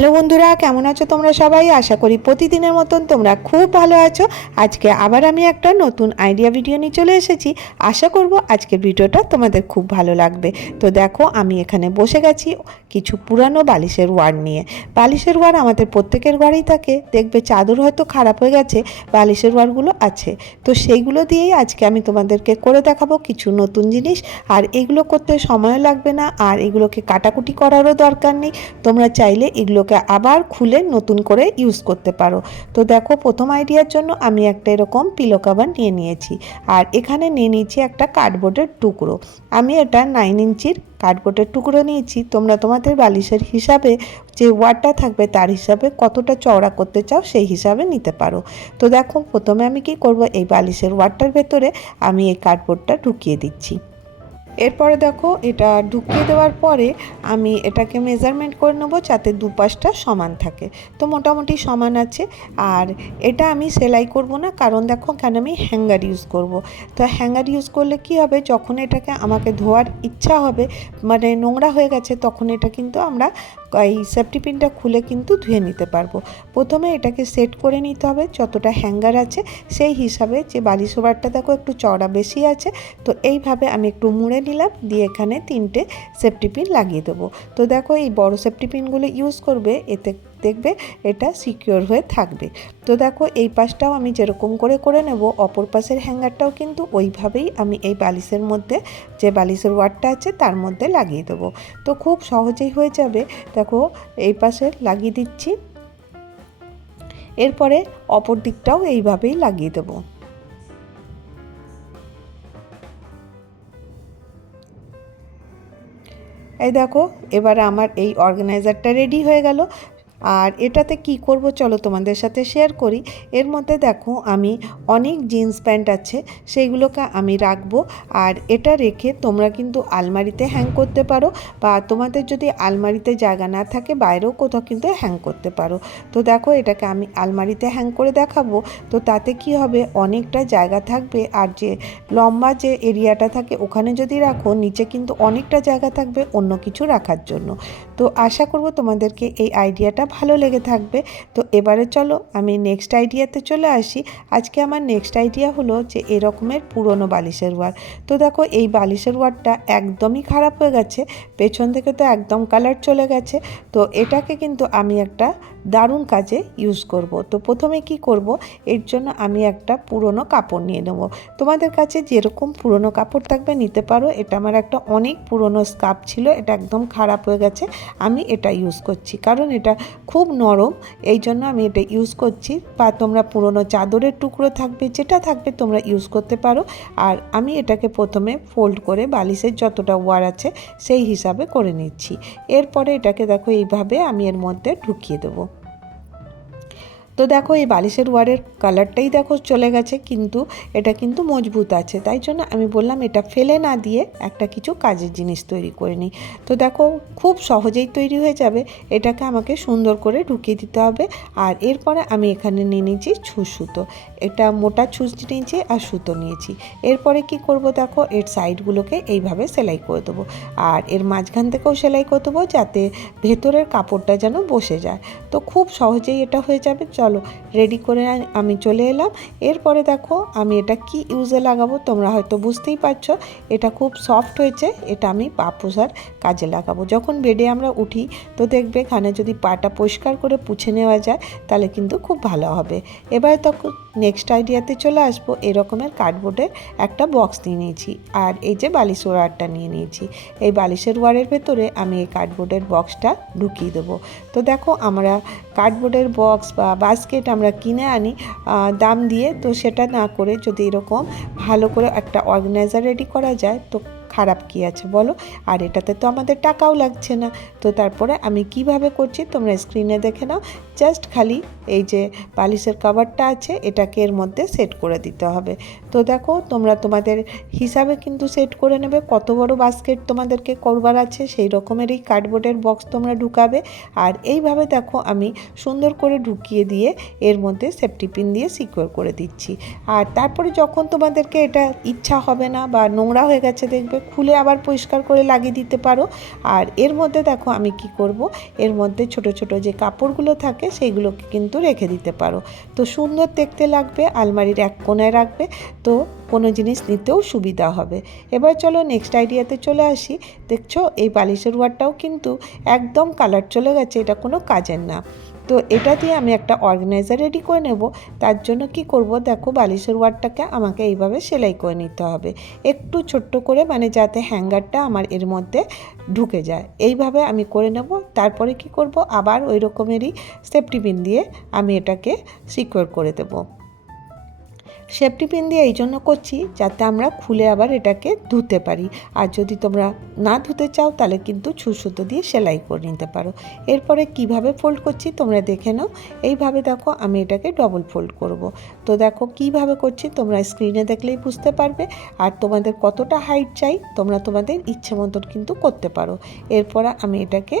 Hello বন্ধুরা, কেমন আছো তোমরা সবাই? আশা করি প্রতিদিনের মতন তোমরা খুব ভালো আছো। আজকে আবার আমি একটা নতুন আইডিয়া ভিডিও নিয়ে চলে এসেছি। আশা করব আজকের ভিডিওটা তোমাদের খুব ভালো লাগবে। তো দেখো, আমি এখানে বসে গেছি কিছু পুরানো বালিশের ওয়ার নিয়ে। বালিশের ওয়ার আমাদের প্রত্যেকের ঘরেই থাকে। দেখবে চাদর হয়তো খারাপ হয়ে গেছে, বালিশের ওয়ারগুলো আছে। তো সেইগুলো দিয়েই আজকে আমি তোমাদেরকে করে দেখাবো কিছু নতুন জিনিস। আর এগুলো করতে সময় লাগবে না, আর এগুলোকে কাটাকুটি করারও দরকার নেই। তোমরা চাইলে এগুলোকে আবার খুলে নতুন করে ইউজ করতে পারো। তো দেখো, প্রথম আইডিয়ার জন্য আমি একটা এরকম পিলো কাভার নিয়ে নিয়েছি। আর এখানে নিয়ে নিয়েছি একটা কার্ডবোর্ডের টুকরো। আমি এটা নাইন ইঞ্চির কার্ডবোর্ডের টুকরো নিয়েছি। তোমরা তোমাদের বালিশের হিসাবে যে ওয়ারটা থাকবে তার হিসাবে কতটা চওড়া করতে চাও সেই হিসাবে নিতে পারো। তো দেখো, প্রথমে আমি কি করব? এই বালিশের ওয়ারটার ভেতরে আমি এই কার্ডবোর্ডটা ঢুকিয়ে দিচ্ছি। এরপরে দেখো এটা ঢুকিয়ে দেওয়ার পরে আমি এটাকে মেজারমেন্ট করে নেব যাতে দুপাশটা সমান থাকে। তো মোটামুটি সমান আছে। আর এটা আমি সেলাই করব না, কারণ দেখো কেন আমি হ্যাঙ্গার ইউজ করব। তো হ্যাঙ্গার ইউজ করলে কি হবে? যখন এটাকে আমাকে ধোয়ার ইচ্ছা হবে মানে নোংরা হয়ে গেছে, তখন এটা কিন্তু আমরা এই সেফটি পিনটা খুলে কিন্তু ধুয়ে নিতে পারব। প্রথমে এটাকে সেট করে নিতে হবে, যতটা হ্যাঙ্গার আছে, সেই হিসাবে যে বালিশ ওভারটা দেখো একটু চওড়া বেশি আছে, তো এইভাবে আমি একটু মুড়ে নিলাম দিয়ে এখানে তিনটে সেফটি পিন লাগিয়ে দেবো। তো দেখো এই বড় সেফটি পিনগুলো ইউজ করবে, এতে দেখবে এটা সিকিওর হয়ে থাকবে। তো দেখো এই পাশটাও আমি যেরকম করে করে নেব, অপর পাশের হ্যাঙ্গারটাও কিন্তু ওইভাবেই আমি এই বালিশের মধ্যে, যে বালিশের ওয়ারটা আছে তার মধ্যে লাগিয়ে দেবো। তো খুব সহজেই হয়ে যাবে। দেখো এই পাশে লাগিয়ে দিচ্ছি। এরপরে অপর দিকটাও এইভাবেই লাগিয়ে দেবো। এই দেখো এবারে আমার এই অর্গানাইজারটা রেডি হয়ে গেল। আর এটাতে কি করব চলো তোমাদের সাথে শেয়ার করি। এর মধ্যে দেখো আমি অনেক জিন্স প্যান্ট আছে, সেইগুলোকে আমি রাখব। আর এটা রেখে তোমরা কিন্তু আলমারিতে হ্যাং করতে পারো বা তোমাদের যদি আলমারিতে জায়গা না থাকে বাইরেও কোথাও কিন্তু হ্যাং করতে পারো। তো দেখো এটাকে আমি আলমারিতে হ্যাং করে দেখাবো। তো তাতে কি হবে? অনেকটা জায়গা থাকবে আর যে লম্বা যে এরিয়াটা থাকে ওখানে যদি রাখো, নিচে কিন্তু অনেকটা জায়গা থাকবে অন্য কিছু রাখার জন্য। তো আশা করব তোমাদেরকে এই আইডিয়াটা ভালো লেগে থাকবে। তো এবারে চলো আমি নেক্সট আইডিয়াতে চলে আসি। আজকে আমার নেক্সট আইডিয়া হলো যে এরকমের পুরনো বালিশের ওয়ার। তো দেখো এই বালিশের ওয়ারটা একদমই খারাপ হয়ে গেছে। পেছন থেকে তো একদম কালার চলে গেছে। তো এটাকে কিন্তু আমি একটা দারুণ কাজে ইউজ করব। তো প্রথমে কি করব? এর জন্য আমি একটা পুরনো কাপড় নিয়ে নেব। তোমাদের কাছে যেরকম পুরনো কাপড় থাকবে নিতে পারো। এটা আমার একটা অনেক পুরনো স্কার্ফ ছিল। এটা একদম খারাপ হয়ে গেছে। আমি এটা ইউজ করছি। কারণ এটা খুব নরম, এই জন্য আমি এটা ইউজ করছি। বা তোমরা পুরনো চাদরের টুকরো থাকবে, যেটা থাকবে তোমরা ইউজ করতে পারো। আর আমি এটাকে প্রথমে ফোল্ড করে বালিশের যতটা ওয়ার আছে, সেই হিসাবে করে নিচ্ছি। এরপরে এটাকে দেখো এইভাবে আমি এর মধ্যে ঢুকিয়ে দেবো। তো দেখো এই বালিশের ওয়ারের কালারটাই দেখো চলে গেছে, কিন্তু এটা কিন্তু মজবুত আছে। তাই জন্য আমি বললাম এটা ফেলে না দিয়ে একটা কিছু কাজের জিনিস তৈরি করে নিই। তো দেখো খুব সহজেই তৈরি হয়ে যাবে, এটাকে আমাকে সুন্দর করে ঢুকিয়ে দিতে হবে। আর এরপরে আমি এখানে নিয়ে নিয়েছি ছুঁচ সুতো এটা মোটা ছুঁচ নিয়েছি আর সুতো নিয়েছি। এরপরে কি করব দেখো, এর সাইডগুলোকে এইভাবে সেলাই করে দেবো। আর এর মাঝখান থেকেও সেলাই করে দেবো যাতে ভেতরের কাপড়টা যেন বসে যায়। তো খুব সহজেই এটা হয়ে যাবে, চলো রেডি করে আমি চলে এলাম। এরপরে দেখো, আমি এটা কি ইউজে লাগাবো, তোমরা হয়তো বুঝতেই পারছ। এটা খুব সফট হয়েছে, এটা আমি পা পোষার কাজে লাগাবো। যখন বেডে আমরা উঠি, তো দেখবে এখানে যদি পাটা পরিষ্কার করে পুছে নেওয়া যায়, তাহলে কিন্তু খুব ভালো হবে। এবার তখন নেক্সট আইডিয়াতে চলে আসব, এরকমের কার্ডবোর্ডের একটা বক্স নিয়ে নিয়েছি। আর এই যে বালিশ ওয়ারটা নিয়ে নিয়েছি। এই বালিশের ওয়ারের ভেতরে আমি এই কার্ডবোর্ডের বক্সটা ঢুকিয়ে দেবো। তো দেখো, আমরা কার্ডবোর্ডের বক্স বা বাস্কেট আমরা কিনে আনি দাম দিয়ে, তো সেটা না করে যদি এরকম ভালো করে একটা অর্গানাইজার রেডি করা যায়, তো খারাপ কি আছে বলো? আর এটাতে তো আমাদের টাকাও লাগছে না। তো তারপরে আমি কীভাবে করছি তোমরা স্ক্রিনে দেখে নাও। জাস্ট খালি এই যে বালিশের কাভারটা আছে, এটাকে এর মধ্যে সেট করে দিতে হবে। তো দেখো, তোমরা তোমাদের হিসাবে কিন্তু সেট করে নেবে। কত বড় বাস্কেট তোমাদেরকে করবার আছে, সেই রকমের এই কার্ডবোর্ডের বক্স তোমরা ঢুকাবে। আর এইভাবে দেখো, আমি সুন্দর করে ঢুকিয়ে দিয়ে এর মধ্যে সেফটি পিন দিয়ে সিকিওর করে দিচ্ছি। আর তারপরে যখন তোমাদেরকে এটা ইচ্ছা হবে না বা নোংরা হয়ে গেছে দেখবে খুলে আবার পরিষ্কার করে লাগিয়ে দিতে পারো। আর এর মধ্যে দেখো আমি কি করব? এর মধ্যে ছোট ছোট যে কাপড়গুলো থাকে সেইগুলোকে কিন্তু রেখে দিতে পারো। তো সুন্দর দেখতে লাগবে, আলমারির এক কোনায় রাখবে, তো কোনো জিনিস নিতেও সুবিধা হবে। এবার চলো নেক্সট আইডিয়াতে চলে আসি। দেখছ এই বালিশের ওয়ারটাও কিন্তু একদম কালার চলে গেছে, এটা কোনো কাজের না। তো এটা দিয়ে আমি একটা অর্গানাইজার রেডি করে নেব। তার জন্য কি করব? দেখো বালিশের ওয়ারটাকে আমাকে এইভাবে সেলাই করে নিতে হবে। একটু ছোট্ট করে মানে যাতে হ্যাঙ্গারটা আমার এর মধ্যে ঢুকে যায়। এইভাবে আমি করে নেব। তারপরে কি করব? আবার ওই রকমেরই সেফটি পিন দিয়ে আমি এটাকে সিকিওর করে দেবো। সেফটি পিন দিয়ে এই জন্য করছি যাতে আমরা খুলে আবার এটাকে ধুতে পারি। আর যদি তোমরা না ধুতে চাও, তাহলে কিন্তু ছুসুতো দিয়ে সেলাই করে নিতে পারো। এরপরে কীভাবে ফোল্ড করছি তোমরা দেখে নাও। এইভাবে দেখো আমি এটাকে ডবল ফোল্ড করব। তো দেখো কীভাবে করছি তোমরা স্ক্রিনে দেখলেই বুঝতে পারবে। আর তোমাদের কতটা হাইট চাই, তোমরা তোমাদের ইচ্ছে মতন কিন্তু করতে পারো। এরপরে আমি এটাকে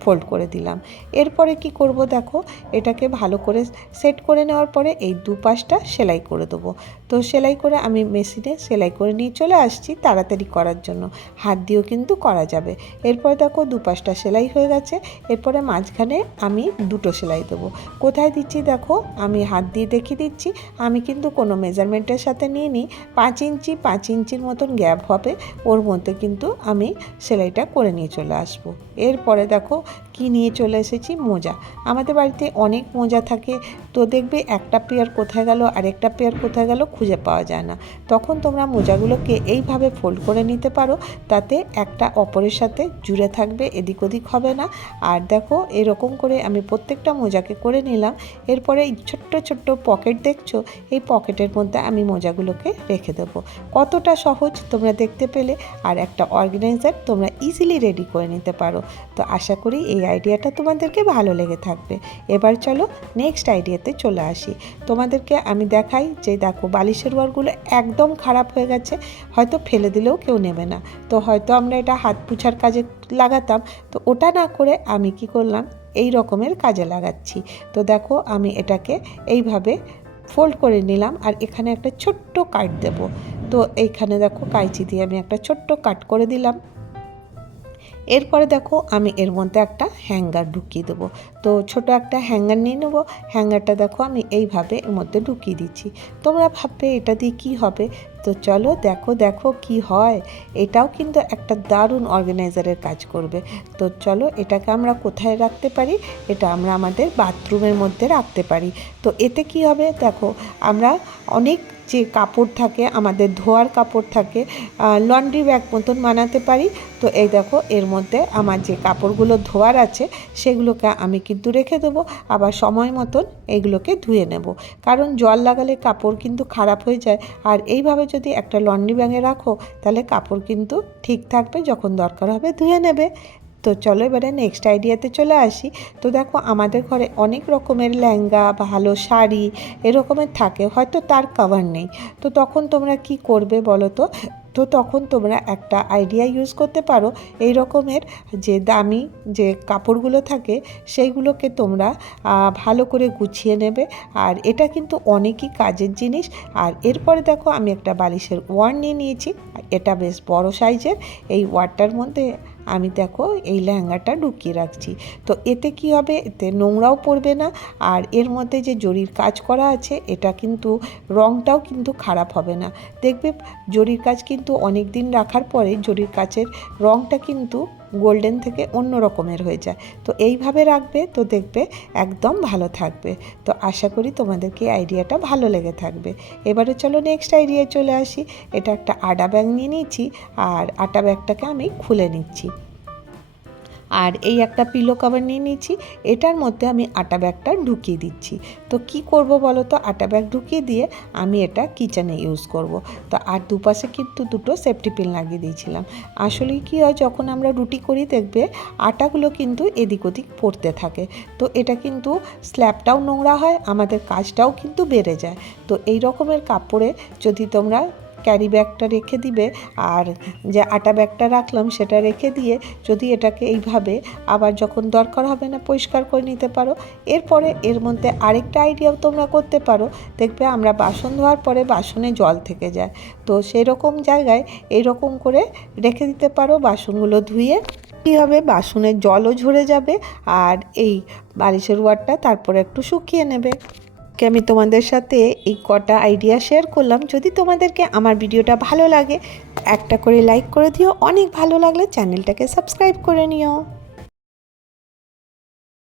ফোল্ড করে দিলাম। এরপরে কি করব দেখো? এটাকে ভালো করে সেট করে নেওয়ার পরে এই দুপাশটা সেলাই করে দেবো। তো সেলাই করে আমি মেশিনে সেলাই করে নিয়ে চলে আসছি তাড়াতাড়ি করার জন্য। হাত দিয়েও কিন্তু করা যাবে। এরপরে দেখো দুপাশটা সেলাই হয়ে গেছে। এরপরে মাঝখানে আমি দুটো সেলাই দেবো। কোথায় দিচ্ছি দেখো? আমি হাত দিয়ে দেখিয়ে দিচ্ছি। আমি কিন্তু কোনো মেজারমেন্টের সাথে নিয়ে নিই পাঁচ ইঞ্চি, পাঁচ ইঞ্চির মতন গ্যাপ হবে। ওর মধ্যে কিন্তু আমি সেলাইটা করে নিয়ে চলে আসব। এরপরে দেখো কি নিয়ে চলে এসেছি? মোজা। আমাদের বাড়িতে অনেক মোজা থাকে। তো দেখবে একটা পেয়ার কোথায় গেল, আরেকটা পেয়ার কোথায় গেল খুঁজে পাওয়া যায় না। তখন তোমরা মোজাগুলোকে এইভাবে ফোল্ড করে নিতে পারো, তাতে একটা অপরের সাথে জুড়ে থাকবে, এদিক ওদিক হবে না। আর দেখো, এরকম করে আমি প্রত্যেকটা মোজাকে করে নিলাম। এরপরে এই ছোট্ট ছোট্ট পকেট দেখছ? এই পকেটের মধ্যে আমি মোজাগুলোকে রেখে দেবো। কতটা সহজ তোমরা দেখতে পেলে, আর একটা অর্গানাইজার তোমরা ইজিলি রেডি করে নিতে পারো। তো আশা করি এই আইডিয়াটা তোমাদেরকে ভালো লেগে থাকবে। এবার চলো নেক্সট আইডিয়াতে চলে আসি। তোমাদেরকে আমি দেখাই যে দেখো বালিশের ওয়ারগুলো একদম খারাপ হয়ে গেছে, হয়তো ফেলে দিলেও কেউ নেবে না। তো হয়তো আমরা এটা হাত পুছার কাজে লাগাতাম, তো ওটা না করে আমি কি করলাম, এই রকমের কাজে লাগাচ্ছি। তো দেখো আমি এটাকে এইভাবে ফোল্ড করে নিলাম আর এখানে একটা ছোট্ট কাট দেব। তো এইখানে দেখো কাইচি দিয়ে আমি একটা ছোট্ট কাট করে দিলাম। এরপরে দেখো আমি এর মধ্যে একটা হ্যাঙ্গার ঢুকিয়ে দেবো। তো ছোট একটা হ্যাঙ্গার নিয়ে নেব। হ্যাঙ্গারটা দেখো আমি এইভাবে এর মধ্যে ঢুকিয়ে দিচ্ছি। তোমরা ভাববে এটা দিয়ে কী হবে? তো চলো দেখো দেখো কি হয়। এটাও কিন্তু একটা দারুণ অর্গানাইজারের কাজ করবে। তো চলো এটাকে আমরা কোথায় রাখতে পারি? এটা আমরা আমাদের বাথরুমের মধ্যে রাখতে পারি। তো এতে কি হবে? দেখো আমরা অনেক যে কাপড় থাকে, আমাদের ধোয়ার কাপড় থাকে লন্ড্রি ব্যাগ মতন বানাতে পারি। তো এই দেখো, এর মধ্যে আমার যে কাপড়গুলো ধোয়ার আছে, সেগুলোকে আমি কিন্তু রেখে দেবো। আবার সময় মতন এগুলোকে ধুয়ে নেব। কারণ জল লাগালে কাপড় কিন্তু খারাপ হয়ে যায়। আর এইভাবে যদি একটা লন্ড্রি ব্যাগে রাখো, তাহলে কাপড় কিন্তু ঠিক থাকবে যখন দরকার হবে ধুয়ে নেবে। তো চলো এবারে নেক্সট আইডিয়াতে চলে আসি। তো দেখো আমাদের ঘরে অনেক রকমের লেহেঙ্গা, ভালো শাড়ি এরকমের থাকে, হয়তো তার কভার নেই। তো তখন তোমরা কি করবে বলো তো? তো তখন তোমরা একটা আইডিয়া ইউজ করতে পারো। এই রকমের যে দামি যে কাপড়গুলো থাকে, সেইগুলোকে তোমরা ভালো করে গুছিয়ে নেবে। আর এটা কিন্তু অনেকই কাজের জিনিস। আর এরপরে দেখো আমি একটা বালিশের ওয়ার নিয়ে নিয়েছি। এটা বেশ বড় সাইজের এই ওয়ারটার মধ্যে আমি দেখো এই লেহেঙ্গাটা ঢুকিয়ে রাখছি। তো এতে কি হবে? এতে নোংরাও পড়বে না। আর এর মধ্যে যে জরির কাজ করা আছে, এটা কিন্তু রঙটাও কিন্তু খারাপ হবে না। দেখবে, জরির কাজ কিন্তু অনেক দিন রাখার পরে জরির কাজের রঙটা কিন্তু গোল্ডেন থেকে অন্য রকমের হয়ে যায়। তো এইভাবে রাখবে, তো দেখবে একদম ভালো থাকবে। তো আশা করি তোমাদেরকে আইডিয়াটা ভালো লেগে থাকবে। এবারে চলো নেক্সট আইডিয়ায় চলে আসি। এটা একটা আডা ব্যাগ নিয়ে নিচ্ছি আর আটা ব্যাগটাকে আমি খুলে নিচ্ছি। আর এই একটা পিলো কভার নিয়ে নিয়েছি। এটার মধ্যে আমি আটা ব্যাগটা ঢুকিয়ে দিচ্ছি। তো কি করব বলো তো? আটা ব্যাগ ঢুকিয়ে দিয়ে আমি এটা কিচেনে ইউজ করব। তো আর দুপাশে কিন্তু দুটো সেফটি পিন লাগিয়ে দিয়েছিলাম। আসলে কি হয়, যখন আমরা রুটি করি দেখবে আটাগুলো কিন্তু এদিক ওদিক পড়তে থাকে। তো এটা কিন্তু স্ল্যাবটাও নোংরা হয়, আমাদের কাজটাও কিন্তু বেড়ে যায়। তো এই রকমের কাপড়ে যদি তোমরা ক্যারি ব্যাগটা রেখে দিবে আর যে আটা ব্যাগটা রাখলাম সেটা রেখে দিয়ে যদি এটাকে এইভাবে আবার যখন দরকার হবে না পরিষ্কার করে নিতে পারো। এরপরে এর মধ্যে আরেকটা আইডিয়াও তোমরা করতে পারো। দেখবে আমরা বাসন ধোয়ার পরে বাসনে জল থেকে যায়। তো সেরকম জায়গায় এইরকম করে রেখে দিতে পারো বাসনগুলো ধুয়ে। কী হবে? বাসনের জলও ঝরে যাবে আর এই বালিশের ওয়ারটা তারপরে একটু শুকিয়ে নেবে। কে আমি তোমাদের সাথে এই কটা আইডিয়া শেয়ার করলাম? যদি তোমাদেরকে আমার ভিডিওটা ভালো লাগে, একটা করে লাইক করে দিও। অনেক ভালো লাগলে চ্যানেলটাকে সাবস্ক্রাইব করে নিও।